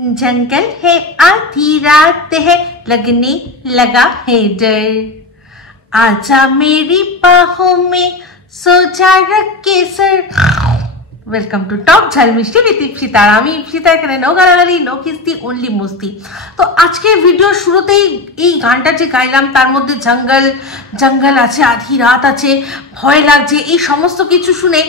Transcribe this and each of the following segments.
जंगल है आधी रात है लगने लगा है डर आजा मेरी बाहों में सो जा रख के सर। वेलकम टू टॉक झाल मिष्टी विथ इप्सिता। আমি ইপসিতা, এখানে নো গালাগালি নো কিস্তি অনলি মস্তি। তো আজকে ভিডিও শুরুতেই এই গানটা যে গাইলাম তার মধ্যে জঙ্গল জঙ্গল আছে, আধি রাত আছে, ভয় লাগছে, এই সমস্ত কিছু শুনে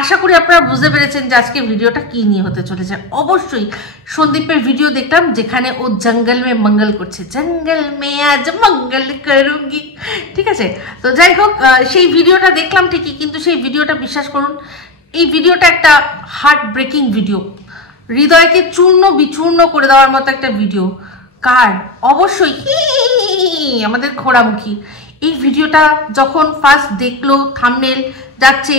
আশা করি আপনারা বুঝতে পেরেছেন যে আজকে ভিডিওটা কি নিয়ে হতে চলেছে। অবশ্যই সন্দীপের ভিডিও দেখলাম যেখানে ও জঙ্গল মে মঙ্গল করছে, জঙ্গল মে আজ মঙ্গল করুঙ্গি, ঠিক আছে। তো যাই হোক, সেই ভিডিওটা দেখলাম ঠিকই, কিন্তু সেই ভিডিওটা বিশ্বাস করুন এই ভিডিওটা একটা হার্ট ব্রেকিং ভিডিও, হৃদয়কে চূর্ণ বিচূর্ণ করে দেওয়ার মতো একটা ভিডিও। কার? অবশ্যই আমাদের ঘোড়ামুখী। এই ভিডিওটা যখন ফার্স্ট দেখলো, থাম্বনেল যাচ্ছে,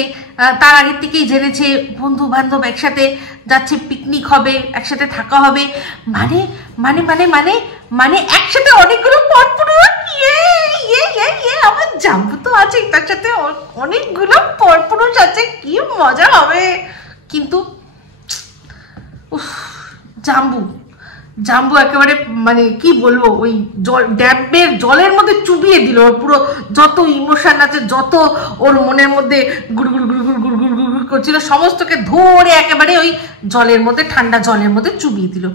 তার আগের থেকেই জেনেছে বন্ধু বান্ধব একসাথে যাচ্ছে, পিকনিক হবে, একসাথে থাকা হবে, মানে মানে মানে মানে মানে একসাথে অনেকগুলো পরপুরুষ, আমার জাম্বু তো আছে, তার সাথে অনেকগুলো পরপুরুষ আছে, কি মজা হবে। কিন্তু জাম্বু জাম্বু একেবারে মানে কি বলবো, ওই জল ড্যামের জলের মধ্যে চুবিয়ে দিল ওর পুরো যত ইমোশন আছে, যত ওর মনের মধ্যে গুড়গুড় গুড়গুড় গুড়গুড় গুড়গুড় করছিল, সমস্তকে ধরে একেবারে ওই জলের মধ্যে, ঠান্ডা জলের মধ্যে চুবিয়ে দিল।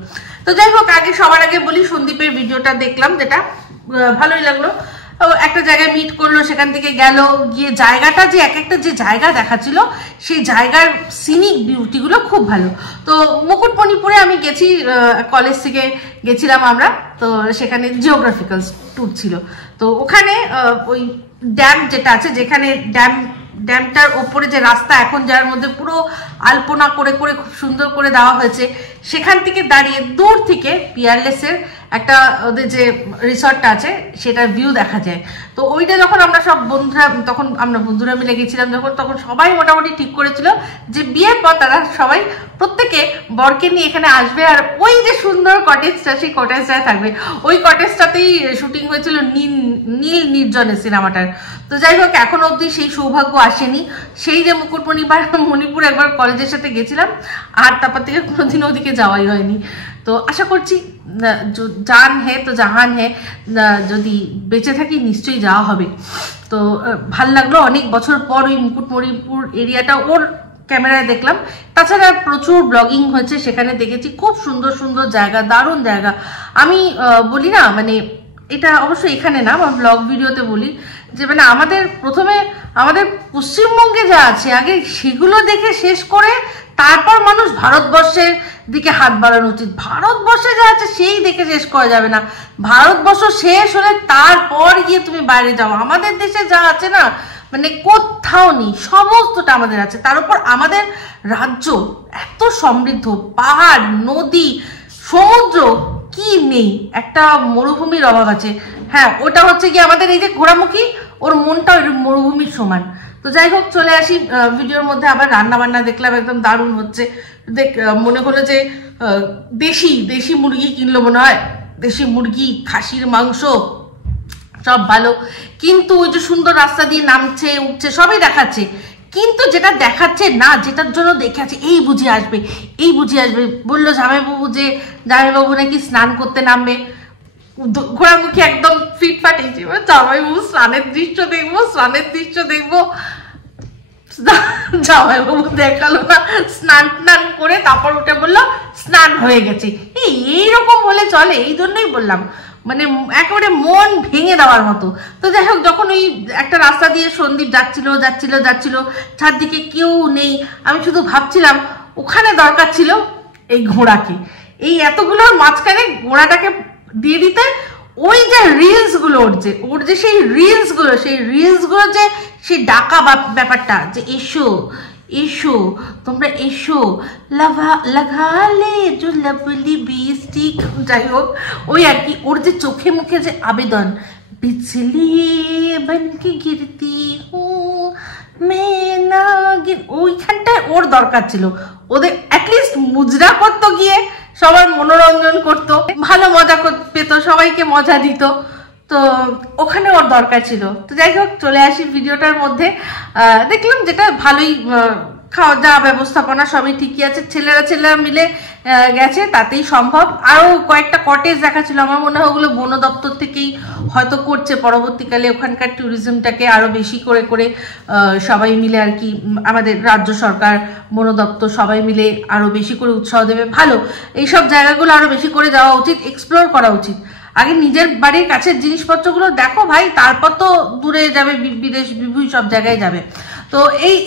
তো যাই হোক, আগে সবার আগে বলি সন্দীপের ভিডিওটা দেখলাম, যেটা ভালোই লাগলো। একটা জায়গায় মিট করলো, সেখান থেকে গেল, গিয়ে জায়গাটা যে এক একটা যে জায়গা দেখাচ্ছিল সেই জায়গার সিনিক বিউটিগুলো খুব ভালো। তো মুকুটমণিপুরে আমি গেছি, কলেজ থেকে গেছিলাম আমরা, তো সেখানে জিওগ্রাফিক্যাল ট্যুর ছিল। তো ওখানে ওই ড্যাম যেটা আছে, যেখানে ড্যামটার ওপরে যে রাস্তা এখন যার মধ্যে পুরো আলপনা করে করে খুব সুন্দর করে দেওয়া হয়েছে, সেখান থেকে দাঁড়িয়ে দূর থেকে পিয়ারলেসের একটা ওদের যে রিসর্টটা আছে সেটার ভিউ দেখা যায়। তো ওইটা যখন আমরা সব বন্ধুরা, তখন আমরা বন্ধুরা মিলে গেছিলাম যখন, তখন সবাই মোটামুটি ঠিক করেছিল যে বিয়ের পর তারা সবাই প্রত্যেকে বরকে নিয়ে এখানে আসবে, আর ওই যে সুন্দর কটেজটা সেই কটেজটায় থাকবে। ওই কটেজটাতেই শুটিং হয়েছিল নীল নির্জনে সিনেমাটার। তো যাই হোক, এখন অবধি সেই সৌভাগ্য আসেনি, সেই যে মণিপুর একবার কলেজের সাথে গেছিলাম, আর তারপর থেকে কোনোদিনও ওদিকে যাওয়াই হয়নি। তো আশা করছি জান হে তো জাহান হে, যদি বেঁচে থাকি নিশ্চয়ই যাওয়া হবে। তো ভাল লাগলো, অনেক বছর পর ওই মুকুটমণিপুর এরিয়াটা ওর ক্যামেরায় দেখলাম। তাছাড়া প্রচুর ব্লগিং হয়েছে, সেখানে দেখেছি খুব সুন্দর সুন্দর জায়গা, দারুণ জায়গা। আমি বলি না, মানে এটা অবশ্যই এখানে না, আমার ব্লগ ভিডিওতে বলি যে মানে প্রথমে আমাদের পশ্চিমবঙ্গে যা আছে আগে সেগুলো দেখে শেষ করে তারপর মানুষ ভারতবর্ষের দিকে হাত বাড়ানো উচিত। ভারতবর্ষে যা আছে সেই দেখে শেষ করা যাবে না, ভারতবর্ষ শেষ হলে তারপর গিয়ে তুমি বাইরে যাও। আমাদের দেশে যা আছে না, মানে কোথাও নেই, সমস্তটা আমাদের আছে। তার উপর আমাদের রাজ্য এত সমৃদ্ধ, পাহাড়, নদী, সমুদ্র, কি নেই? একটা মরুভূমির অভাব আছে। হ্যাঁ, ওটা হচ্ছে কি আমাদের এই যে ঘোড়ামুখী, ওর মনটা ওই মরুভূমির সমান। তো যাই হোক, চলে আসি ভিডিওর মধ্যে। আবার রান্না বান্না দেখলাম, একদম দারুণ হচ্ছে। মনে হলো যে দেশি মুরগি কিনলো মনে হয়, দেশি মুরগি, খাসির মাংস সব ভালো। কিন্তু ওই যে সুন্দর রাস্তা দিয়ে নামছে উঠছে সবই দেখাচ্ছে, কিন্তু যেটা দেখাচ্ছে না, যেটার জন্য দেখাচ্ছে এই বুঝে আসবে, এই বুঝে আসবে। বললো জামাইবাবু যে জামাইবাবু নাকি স্নান করতে নামবে, ঘোড়ামুখী একদম ফিটফাট। এই যে জামাইবাবু স্নানের দৃশ্য দেখবো, স্নানের দৃশ্য দেখবো, জামাইবাবু দেখালো না, স্নান করে তারপর উঠে বললো স্নান হয়ে গেছে। এইরকম হলে চলে? এই জন্যই বললাম, মানে একেবারে মন ভেঙে দেওয়ার মতো। তো যাই হোক, যখন ওই একটা রাস্তা দিয়ে সন্দীপ যাচ্ছিল, চারদিকে কেউ নেই, আমি শুধু ভাবছিলাম ওখানে দরকার ছিল এই ঘোড়াকে, এই এতগুলোর মাঝখানে ঘোড়াটাকে দিয়ে দিতে। ওই যে রিলস গুলো ওর যে সেই রিলস গুলো যে সেই ডাকা ব্যাপারটা, যে এসো তোমরা এসো, লাগালে जो लवली बिस्टिक, যাই হোক ওই আর কি। ওর যে চোখে মুখে যে আবেদন, বিজলি বনকে গিরতি হুঁ মেনা, ওইখানটায় ওর দরকার ছিল। ওদের অ্যাটলিস্ট মুজরা করতো, গিয়ে সবার মনোরঞ্জন করতো, ভালো মজা পেত, সবাইকে মজা দিত। তো ওখানে ওর দরকার ছিল। তো যাই হোক, চলে আসি ভিডিওটার মধ্যে। দেখলাম যেটা ভালোই খাওয়া দাওয়া ব্যবস্থাপনা সবই ঠিকই আছে, ছেলেরা মিলে গেছে, তাতেই সম্ভব। আরও কয়েকটা কটেজ দেখা ছিল, আমার মনে হয় ওগুলো বন দপ্তর থেকেই হয়তো করছে পরবর্তীকালে, ওখানকার ট্যুরিজমটাকে আরও বেশি করে করে সবাই মিলে আর কি, আমাদের রাজ্য সরকার, বন দপ্তর সবাই মিলে আরও বেশি করে উৎসাহ দেবে। ভালো, এইসব জায়গাগুলো আরও বেশি করে যাওয়া উচিত, এক্সপ্লোর করা উচিত। আগে নিজের বাড়ির কাছের জিনিসপত্রগুলো দেখো ভাই, তারপর তো দূরে যাবে, বিদেশ বিভুই সব জায়গায় যাবে। তো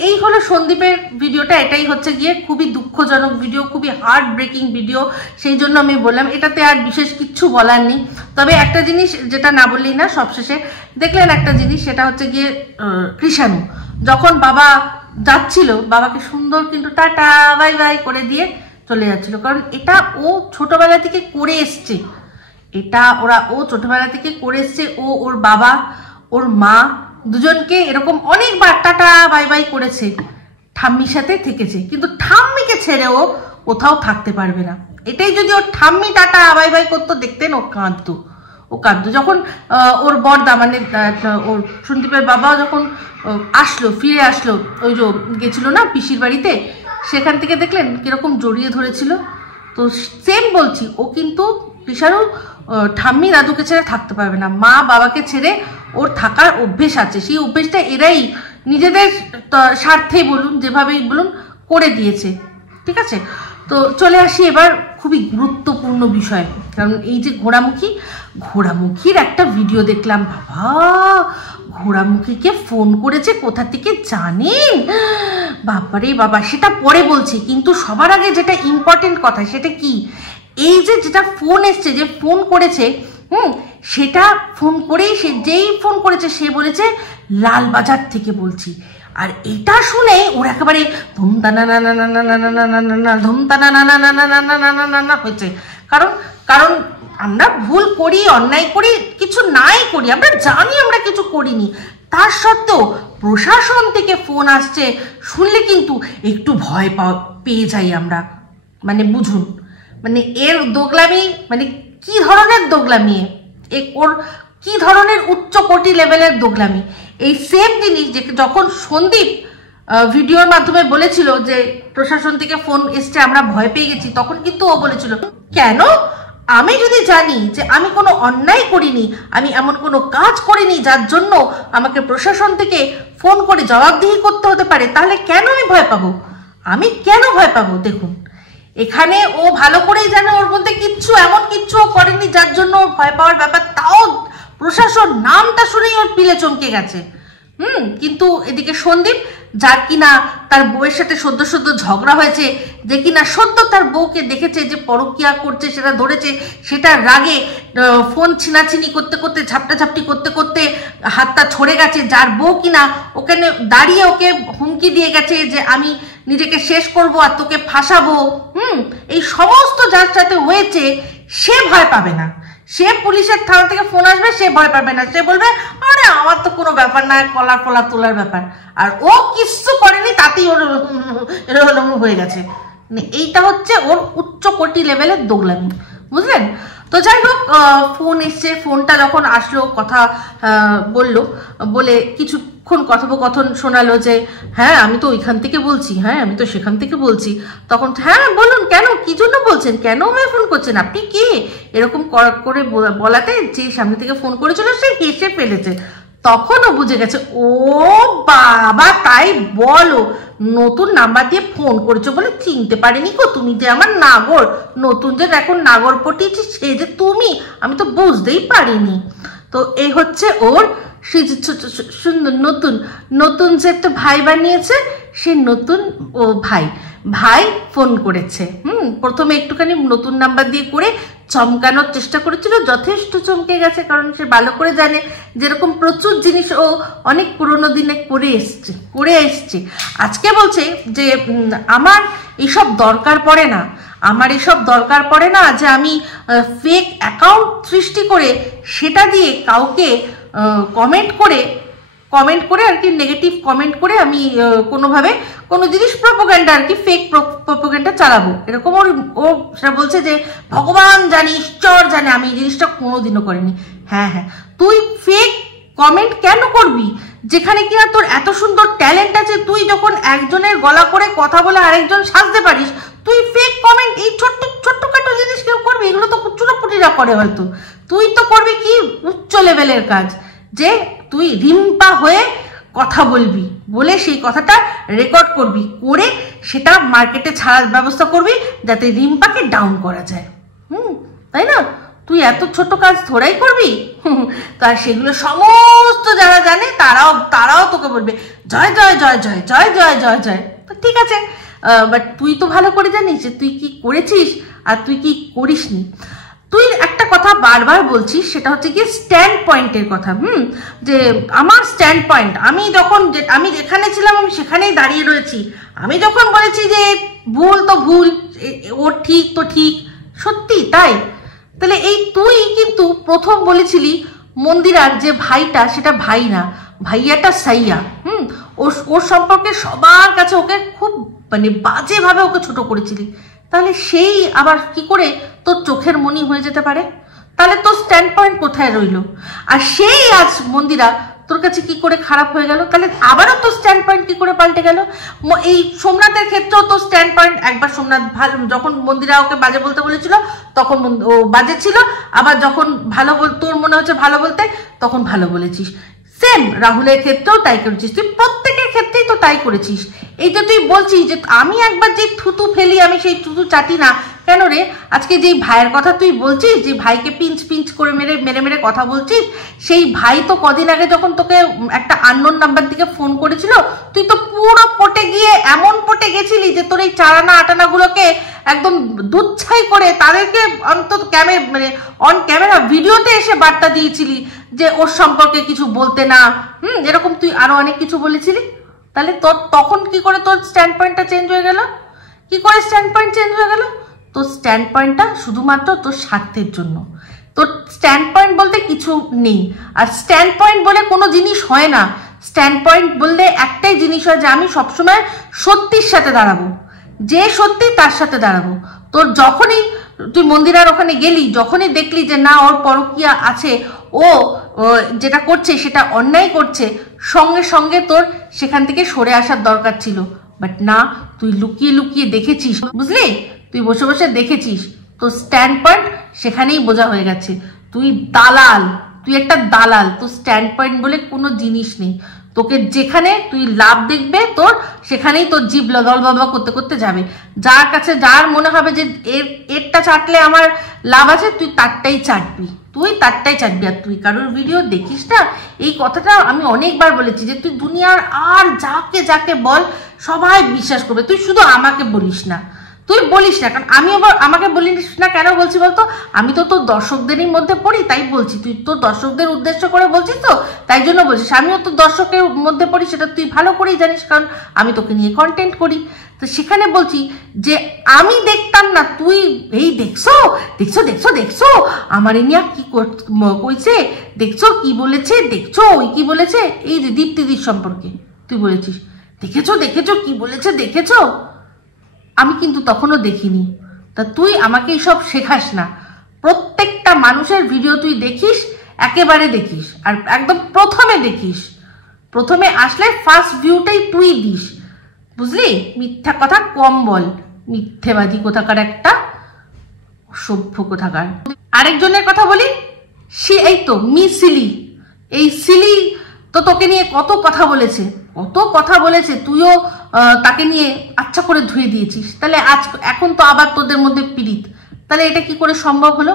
এই হলো সন্দীপের ভিডিওটা, এটাই হচ্ছে গিয়ে খুবই দুঃখজনক ভিডিও, খুবই হার্ট ব্রেকিং ভিডিও, সেই জন্য আমি বললাম। এটাতে আর বিশেষ কিচ্ছু বলার নেই, তবে একটা জিনিস যেটা না বললেই না, সবশেষে দেখলেন একটা জিনিস, সেটা হচ্ছে গিয়ে কৃষাণু যখন বাবা যাচ্ছিল, বাবাকে সুন্দর কিন্তু টাটা বাই বাই করে দিয়ে চলে যাচ্ছিল, কারণ এটা ও ছোটবেলা থেকে করে এসছে, এটা ও ছোটবেলা থেকে করে এসছে। ওর বাবা ওর মা দুজনকে এরকম অনেকবার টাটা বাই বাই করেছে, ঠাম্মির সাথে থেকেছে, কিন্তু ঠাম্মিকে ছেড়ে ও কোথাও থাকতে পারবে না। এটাই যদি ওর ঠাম্মি টাটা বাই বাই করতো, দেখতেন ও কাঁদতো। যখন ওর বড়দা মানে ওর সন্দীপের বাবা যখন ফিরে আসলো, ওই যে গেছিল না পিসির বাড়িতে, সেখান থেকে দেখলেন কিরকম জড়িয়ে ধরেছিল। তো সেম বলছি, ও কিন্তু কৃষাণু ঠাম্মি দাদুকে ছেড়ে থাকতে পারবে না, মা বাবাকে ছেড়ে ওর থাকার অভ্যেস আছে, সেই অভ্যেসটা এরাই নিজেদের স্বার্থেই বলুন, যেভাবেই বলুন করে দিয়েছে, ঠিক আছে। তো চলে আসি এবার খুবই গুরুত্বপূর্ণ বিষয়, কারণ এই যে ঘোড়ামুখীর একটা ভিডিও দেখলাম, বাবা ঘোড়ামুখীকে ফোন করেছে কোথা থেকে জানেন? বাবারে বাবা, সেটা পরে বলছি, কিন্তু সবার আগে যেটা ইম্পর্টেন্ট কথা, সেটা কি, এই যেটা ফোন এসছে, যে ফোন করেছে, সেটা ফোন করেই যেই ফোন করেছে সে বলেছে লালবাজার থেকে বলছি। আর এটা শুনে ওর একেবারে ধুমতানা হয়েছে, কারণ আমরা ভুল করি, অন্যায় করি, কিছু নাই করি, আমরা জানি আমরা কিছু করিনি, তার সত্ত্বেও প্রশাসন থেকে ফোন আসছে শুনলে কিন্তু একটু ভয় পেয়ে যাই আমরা। মানে বুঝুন, মানে এর দোগলামি, মানে কি ধরনের দোগলামি, ওর কি ধরনের উচ্চ কোটি লেভেলের দোগলামি। এই সেম জিনিস যখন সন্দীপ ভিডিওর মাধ্যমে বলেছিল যে প্রশাসন থেকে ফোন এসছে, আমরা ভয় পেয়ে গেছি, তখন কিন্তু ও বলেছিল, কেন? আমি যদি জানি যে আমি কোনো অন্যায় করিনি, আমি এমন কোনো কাজ করিনি যার জন্য আমাকে প্রশাসন থেকে ফোন করে জবাবদিহি করতে হতে পারে, তাহলে কেন আমি ভয় পাবো? আমি কেন ভয় পাবো? দেখুন, এখানে ও ভালো করেই জানে ওর মধ্যে এমন কিচ্ছু করেনি যার জন্য ওর ভয় পাওয়ার ব্যাপার, তাও প্রশাসন নামটা শুনেই ওর পিলে চমকে গেছে। কিন্তু এদিকে সন্দীপ, যার কিনা তার বউয়ের সাথে সদ্য ঝগড়া হয়েছে, যে কিনা সদ্য তার বউকে দেখেছে যে পরকিয়া করছে, সেটা ধরেছে, সেটার রাগে ফোন ছিনাছিনি করতে করতে, ঝাপটাঝাপটি করতে করতে হাতটা ছড়ে গেছে, যার বউ কিনা ওখানে দাঁড়িয়ে ওকে হুমকি দিয়ে গেছে যে আমি নিজেকে শেষ করব আর তোকে ফাঁসাবো, এই সমস্ত যার সাথে হয়েছে, সে ভয় পাবে না। সে পুলিশের থানা থেকে ফোন আসবে, সে ভয় পাবে না, সে বলবে আরে আমার তো কোনো ব্যাপার না, কলার ফলা তোলার ব্যাপার। আর ও কিছু করেনি, তাতেই ওর এরকম হয়ে গেছে। এইটা হচ্ছে ওর উচ্চ কোটি লেভেলের দোগলামি, বুঝলেন? তো যাই হোক, ফোন এসছে, ফোনটা যখন আসলো, কথা বলে কিছুক্ষণ কথোপকথন শোনালো যে হ্যাঁ আমি তো ওইখান থেকে বলছি, হ্যাঁ আমি তো সেখান থেকে বলছি। তখন হ্যাঁ বলুন, কেন, কি জন্য বলছেন, কেন আমায় ফোন করছেন, আপনি কে? এরকম করে বলাতে যে সামনে থেকে ফোন করেছিল সে হেসে ফেলেছে। তখনও বুঝে গেছে, ও বাবা, তাই বলো, নতুন নাম্বার দিয়ে ফোন করেছো বলে চিনতে পারিনি গো, তুমি যে আমার নাগর, নতুন যে এখন নাগর পটিয়েছি সে যে তুমি, আমি তো বুঝতেই পারিনি। তো এই হচ্ছে ওর সেই যে সুন্দর নতুন যে একটা ভাই বানিয়েছে, সে নতুন ও ভাই ফোন করেছে। প্রথমে একটুখানি নতুন নাম্বার দিয়ে করে চমকানোর চেষ্টা করেছিল, যথেষ্ট চমকে গেছে, কারণ সে ভালো করে জানে যেরকম প্রচুর জিনিস ও অনেক পুরোনো দিনে করে এসছে। আজকে বলছে যে আমার এইসব দরকার পড়ে না, যে আমি ফেক অ্যাকাউন্ট সৃষ্টি করে সেটা দিয়ে কাউকে কমেন্ট করে আর কি, নেগেটিভ কমেন্ট করে আমি কোনোভাবে কোনো জিনিস প্রোপাগান্ডা আর কি, ফেক প্রোপাগান্ডা চালাবো, এরকম ও সেটা বলছে যে ভগবান জানে, ঈশ্বর জানে, আমি এই জিনিসটা কোনোদিনও করিনি। হ্যাঁ তুই ফেক কমেন্ট কেন করবি যেখানে কিনা তোর এত সুন্দর ট্যালেন্ট আছে? তুই যখন একজনের গলা করে কথা বলে আরেকজন সাজতে পারিস, তুই ফেক কমেন্ট এই ছোট্ট ছোট্টখাটো জিনিস কেউ করবি? এগুলো তো চুনোপুটিরা করে হয়তো। তুই তো করবি কি উচ্চ লেভেলের কাজ, যে তুই রিম্পা হয়ে কথা বলবি, বলে সেই কথাটা রেকর্ড করবি, করে সেটা মার্কেটে ছাড়ার ব্যবস্থা করবি যাতে রিম্পাকে ডাউন করা যায়। তাই না? তুই এত ছোট কাজ থোড়াই করবি। তার সেগুলো সমস্ত যারা জানে তারাও তোকে বলবে জয় জয় জয় জয় জয় জয় জয় জয়। তো ঠিক আছে, বাট তুই তো ভালো করে জানিস যে তুই কি করেছিস আর তুই কি করিসনি। তুই একটা কথা বারবার বলছিস, সেটা হচ্ছে কি স্ট্যান্ড পয়েন্টের কথা। যে আমার স্ট্যান্ড পয়েন্ট, আমি যেখানে ছিলাম আমি সেখানেই দাঁড়িয়ে রয়েছি। আমি যখন বলেছি যে ভুল তো ভুল, ও ঠিক তো ঠিক, সত্যি তাই। তাহলে এই তুই কিন্তু প্রথম বলেছিলি মন্দিরার যে ভাইটা সেটা ভাই না, ভাইয়াটা সাইয়া। ওর সম্পর্কে সবার কাছে ওকে খুব মানে বাজেভাবে ওকে ছোট করেছিলি। তাহলে সেই আবার কি করে তোর চোখের মনি হয়ে যেতে পারে? তাহলে তোর স্ট্যান্ড পয়েন্ট কোথায় রইল? আর সেই আজ মন্দিরা তোর কাছে কি করে খারাপ হয়ে গেল? তাহলে আবারও তোর স্ট্যান্ড পয়েন্ট কি করে পাল্টে গেল? এই সোমনাথের ক্ষেত্রেও তোর স্ট্যান্ড পয়েন্ট, একবার সোমনাথ ভালো, যখন মন্দিরা ওকে বাজে বলতে বলেছিল তখন ও বাজে ছিল, আবার যখন ভালো তোর মনে হচ্ছে ভালো বলতে তখন ভালো বলেছিস। সেম রাহুলের ক্ষেত্রেও তাই করেছিস, তুই প্রত্যেকের ক্ষেত্রেই তো তাই করেছিস। এই যে তুই বলছিস যে আমি একবার যে থুতু ফেলি আমি সেই থুতু চাটি না, কেন রে? আজকে যেই ভাইয়ের কথা তুই বলছিস, যে ভাইকে পিঞ্চ পিঞ্চ করে মেরে মেরে মেরে কথা বলছিস, সেই ভাই তো কদিন আগে যখন তোকে একটা আননোন নাম্বার থেকে ফোন করেছিল, তুই তো পুরো পটে গিয়ে এমন পটে গেছিলি যে তোর এই চারানা আটানা গুলোকে একদম দুচ্ছাই করে তাদেরকে অন্তত মানে অন ক্যামেরা ভিডিওতে এসে বার্তা দিয়েছিলি যে ওর সম্পর্কে কিছু বলতে না। এরকম তুই আরো অনেক কিছু বলেছিলি। তাহলে তোর তখন কি করে তোর স্ট্যান্ড পয়েন্টটা চেঞ্জ হয়ে গেল? কি করে স্ট্যান্ড পয়েন্ট চেঞ্জ হয়ে গেল? তোর স্ট্যান্ড পয়েন্টটা শুধুমাত্র তোর স্বার্থের জন্য। তোর স্ট্যান্ড পয়েন্ট বলতে কিছু নেই, আর স্ট্যান্ড পয়েন্ট বলে কোনো জিনিস হয় না। স্ট্যান্ড পয়েন্ট বললে একটাই জিনিস হয় যে আমি সবসময় সত্যির সাথে দাঁড়াবো, যে সত্যি তার সাথে দাঁড়াবো। তোর যখনই তুই মন্দিরার ওখানে গেলি, যখনই দেখলি যে না ওর পরকীয়া আছে, ও যেটা করছে সেটা অন্যায় করছে, সঙ্গে সঙ্গে তোর সেখান থেকে সরে আসার দরকার ছিল। বাট না, তুই লুকিয়ে লুকিয়ে দেখেছিস, বুঝলি? তুই বসে বসে দেখেছিস, তোর স্ট্যান্ড পয়েন্ট সেখানেই বোঝা হয়ে গেছে। তুই দালাল, তুই একটা দালাল। তোর স্ট্যান্ড পয়েন্ট বলে কোনো জিনিস নেই। তোকে যেখানে তুই লাভ দেখবে তোর, সেখানেই তোর জিভ লগল বাবা করতে করতে যাবে। যার কাছে যার মনে হবে যে এরটা চাটলে আমার লাভ আছে, তুই তারটাই চাটবি, আর তুই কারোর ভিডিও দেখিস না। এই কথাটা আমি অনেকবার বলেছি যে তুই দুনিয়ার আর যাকে যাকে বল সবাই বিশ্বাস করবে, তুই শুধু আমাকে বলিস না। কারণ আমি আবার আমাকে বলিস না কেন বলছি বলতো? আমি তো তোর দর্শকদেরই মধ্যে পড়ি, তাই বলছি। তুই তোর দর্শকদের উদ্দেশ্য করে বলছিস তো, তাই জন্য বলছিস। আমিও তোর দর্শকের মধ্যে পড়ি, সেটা তুই ভালো করেই জানিস, কারণ আমি তোকে নিয়ে কন্টেন্ট করি। তো সেখানে বলছি যে আমি দেখতাম না, তুই এই দেখছো দেখছো দেখছো দেখছো আমার ইনিয়া কি কইছে, দেখছো কি বলেছে, দেখছো ওই কি বলেছে, এই যে দীপ্তিদির সম্পর্কে তুই বলেছিস দেখেছো দেখেছো কি বলেছে দেখেছো। আমি কিন্তু তখনও দেখিনি। তা তুই আমাকে এইসব শেখাস না। প্রত্যেকটা মানুষের ভিডিও তুই দেখিস, একেবারে দেখিস, আর একদম প্রথমে দেখিস। প্রথমে আসলে ফার্স্ট ভিউটাই তুই দিস, বুঝলি? মিথ্যা কথা কম বল, মিথ্যেবাদী কোথাকার একটা, সভ্য কোথাকার। আরেকজনের কথা বলি, সে এই তো সিলি, এই সিলি তো তোকে নিয়ে কত কথা বলেছে, তুইও তাকে নিয়ে আচ্ছা করে ধুয়ে দিয়েছিস। তাহলে এখন তো আবার তোদের মধ্যে পীড়িত, তাহলে এটা কি করে সম্ভব হলো?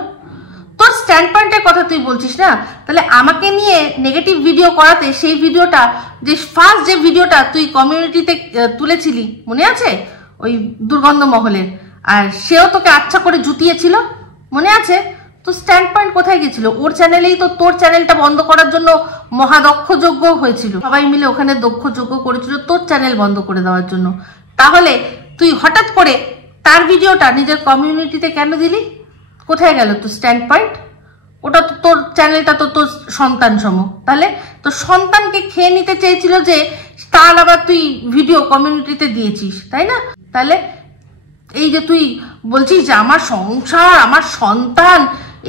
তোর স্ট্যান্ড পয়েন্টের কথা তুই বলছিস না, তাহলে আমাকে নিয়ে নেগেটিভ ভিডিও করাতে সেই ভিডিওটা, যে ফার্স্ট যে ভিডিওটা তুই কমিউনিটিতে তুলেছিলি মনে আছে, ওই দুর্গন্ধ মহলের, আর সেও তোকে আচ্ছা করে জুতিয়েছিল মনে আছে? তো স্ট্যান্ড পয়েন্ট কোথায় গেছিল? ওর চ্যানেলেই তো তোর চ্যানেলটা বন্ধ করার জন্য মহাদক্ষ যজ্ঞ হয়েছিল, সবাই মিলে ওখানে দক্ষ যজ্ঞ করেছিল তোর চ্যানেল বন্ধ করে দেওয়ার জন্য। তাহলে তুই হঠাৎ করে তার ভিডিওটা নিজের কমিউনিটিতে কেন দিলি? কোথায় গেল তোর স্ট্যান্ড পয়েন্ট? ওটা তো তোর চ্যানেলটা তো তোর সন্তান সম, তাহলে তোর সন্তানকে খেয়ে নিতে চেয়েছিল যে, তার আবার তুই ভিডিও কমিউনিটিতে দিয়েছিস, তাই না? তাহলে এই যে তুই বলছিস যে আমার সংসার, আমার সন্তান,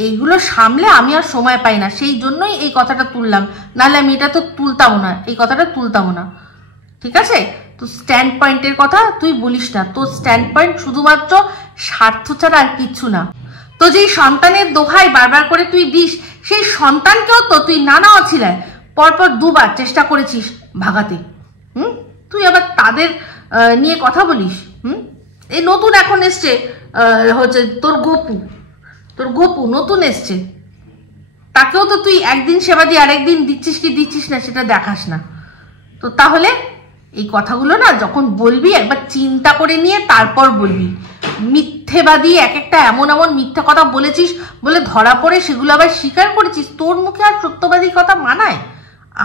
এইগুলো সামলে আমি আর সময় পাই না, সেই জন্যই এই কথাটা তুললাম, নাহলে আমি এটা তো তুলতামও না, এই কথাটা তুলতামও না। ঠিক আছে, তো স্ট্যান্ড পয়েন্টের কথা তুই বলিস না, তোর স্ট্যান্ড পয়েন্ট শুধুমাত্র স্বার্থ ছাড়া আর কিচ্ছু না। তো যেই সন্তানের দোহাই বারবার করে তুই দিস, সেই সন্তানকেও তো তুই নানা অছিলায় পরপর 2 বার চেষ্টা করেছিস ভাগাতে। তুই আবার তাদের নিয়ে কথা বলিস। এই নতুন এখন এসছে হচ্ছে তোর গপু নতুন এসছে, তাকেও তো তুই একদিন সেবা দিয়ে আরেকদিন দিচ্ছিস কি দিচ্ছিস না সেটা দেখাস না। তো তাহলে এই কথাগুলো না যখন বলবি একবার চিন্তা করে নিয়ে তারপর বলবি। মিথ্যেবাদী এক একটা এমন এমন মিথ্যা কথা বলেছিস বলে ধরা পড়ে সেগুলো আবার স্বীকার করেছিস। তোর মুখে আর সত্যবাদী কথা মানায়?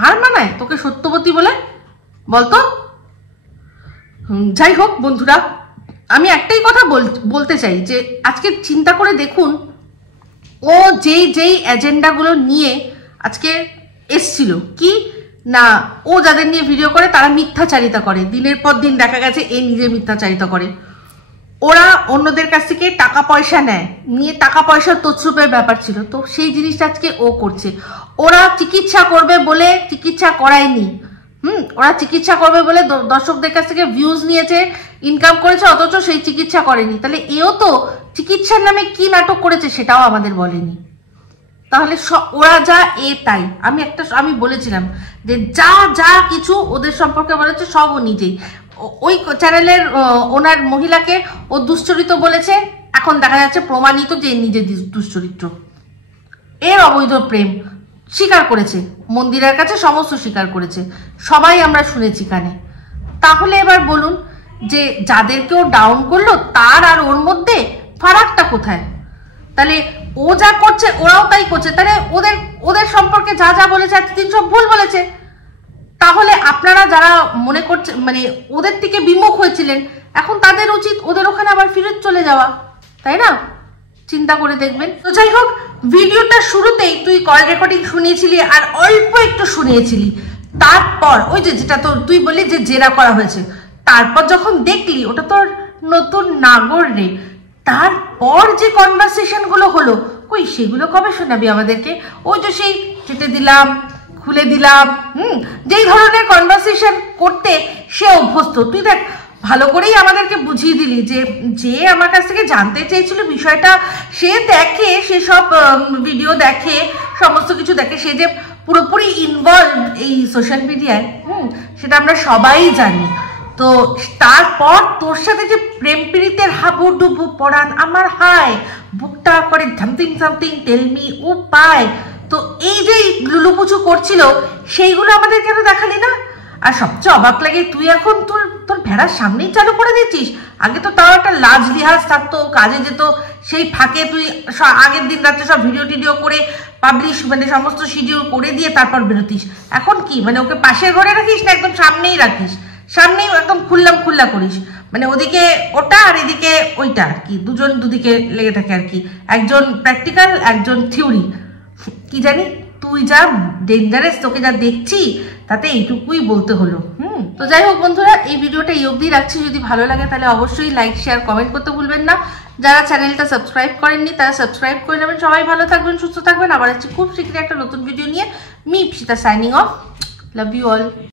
আর মানায় তোকে সত্যবতী বলে? বলতো। যাই হোক বন্ধুরা, আমি একটাই কথা বলতে চাই যে আজকে চিন্তা করে দেখুন, ও যেই এজেন্ডাগুলো নিয়ে আজকে এসছিল, কি না ও যাদের নিয়ে ভিডিও করে তারা মিথ্যাচারিতা করে, দিনের পর দিন দেখা গেছে এ নিজে মিথ্যাচারিতা করে। ওরা অন্যদের কাছ থেকে টাকা পয়সা নেয়, নিয়ে টাকা পয়সার তছরূপের ব্যাপার ছিল, তো সেই জিনিসটা আজকে ও করছে। ওরা চিকিৎসা করবে বলে চিকিৎসা করায়নি, ওরা চিকিৎসা করবে বলে দর্শকদের কাছ থেকে ভিউজ নিয়েছে, ইনকাম করেছে, অথচ সেই চিকিৎসা করেনি। তাহলে এও তো চিকিৎসার নামে কি নাটক করেছে সেটাও আমাদের বলেনি। তাহলে ওরা যা তাই। আমি বলেছিলাম যে যা কিছু ওদের সম্পর্কে বলেছে সব ও নিজেই। ওই চ্যানেলের ওনার মহিলাকে ও দুশ্চরিত্র বলেছে, এখন দেখা যাচ্ছে প্রমাণিত যে নিজে দুশ্চরিত্র। এর অবৈধ প্রেম স্বীকার করেছে, মন্দিরের কাছে সমস্ত স্বীকার করেছে, সবাই আমরা শুনেছি কানে। তাহলে এবার বলুন যে যাদেরকেও ডাউন করলো তার আর ওর মধ্যে ফারাকটা কোথায়? তাহলে ও যা করছে ওরাও তাই করছে, তাহলে ওদের সম্পর্কে যা বলেছে এতদিন সব ভুল বলেছে। তাহলে আপনারা যারা মনে করছেন মানে ওদের থেকে বিমুখ হয়েছিলেন, এখন তাদের উচিত ওদের ওখানে আবার ফিরে চলে যাওয়া, তাই না? চিন্তা করে দেখবেন। তো যাই হোক, ভিডিওটা শুরুতেই তুই কল রেকর্ডিং শুনিয়েছিলি আর অল্প একটু শুনিয়েছিলি, তারপর ওই যেটা তোর তুই বললি যে জেরা করা হয়েছে, তারপর যখন দেখলি ওটা তোর নতুন নাগর রে, তারপর যে কনভারসেশন গুলো হলো কই সেগুলো কবে শোনাবি আমাদেরকে? ওই যে সেই কেটে দিলাম খুলে দিলাম, যেই ধরনের কনভারসেশন করতে সে অভ্যস্ত। তুই দেখ ভালো করেই আমাদেরকে বুঝিয়ে দিলি যে আমার কাছ থেকে জানতে চেয়েছিল বিষয়টা, সে দেখে, সে সব ভিডিও দেখে, সমস্ত কিছু দেখে, সে যে পুরোপুরি ইনভলভ এই সোশ্যাল মিডিয়ায়, সেটা আমরা সবাই জানি। তো তারপর তোর সাথে যে প্রেম প্রীতির হাবুডুবু পড়ান আমার হায়, বুকটা করে সামথিং টেল মি ও পায়। তো এই যে লুলুপুচু করছিল সেইগুলো আমাদের কেন দেখালি না? আর সবচেয়ে অবাক লাগে তুই এখন তোর ভেড়ার সামনেই চালু করে দিচ্ছিস। আগে তো তাও একটা লাজ লিহাজ থাকতো, কাজে যেত, সেই ফাঁকে তুই আগের দিন রাত্রে সব ভিডিও করে পাবলিশ মানে সমস্ত শিডিউল করে দিয়ে তারপর বেরোতিস। এখন কি মানে ওকে পাশের ঘরে রাখিস না একদম সামনেই রাখিস? সামনেই একদম খুল্লা করিস, মানে ওদিকে ওটা আর এদিকে ওইটা আর কি, দুজন দুদিকে লেগে থাকে আর কি, একজন প্র্যাকটিক্যাল একজন থিওরি। কি জানি তুই যা ডেঞ্জারাস, তোকে যা দেখছি তাতে এইটুকুই বলতে হলো। তো যাই হোক বন্ধুরা, এই ভিডিওটা এই অবধি রাখছি। যদি ভালো লাগে তাহলে অবশ্যই লাইক শেয়ার কমেন্ট করতে ভুলবেন না। যারা চ্যানেলটা সাবস্ক্রাইব করেননি তারা সাবস্ক্রাইব করে নেবেন। সবাই ভালো থাকবেন, সুস্থ থাকবেন। আবার আসছি খুব শীঘ্রই একটা নতুন ভিডিও নিয়ে। Me Ipsita signing off. Love you all.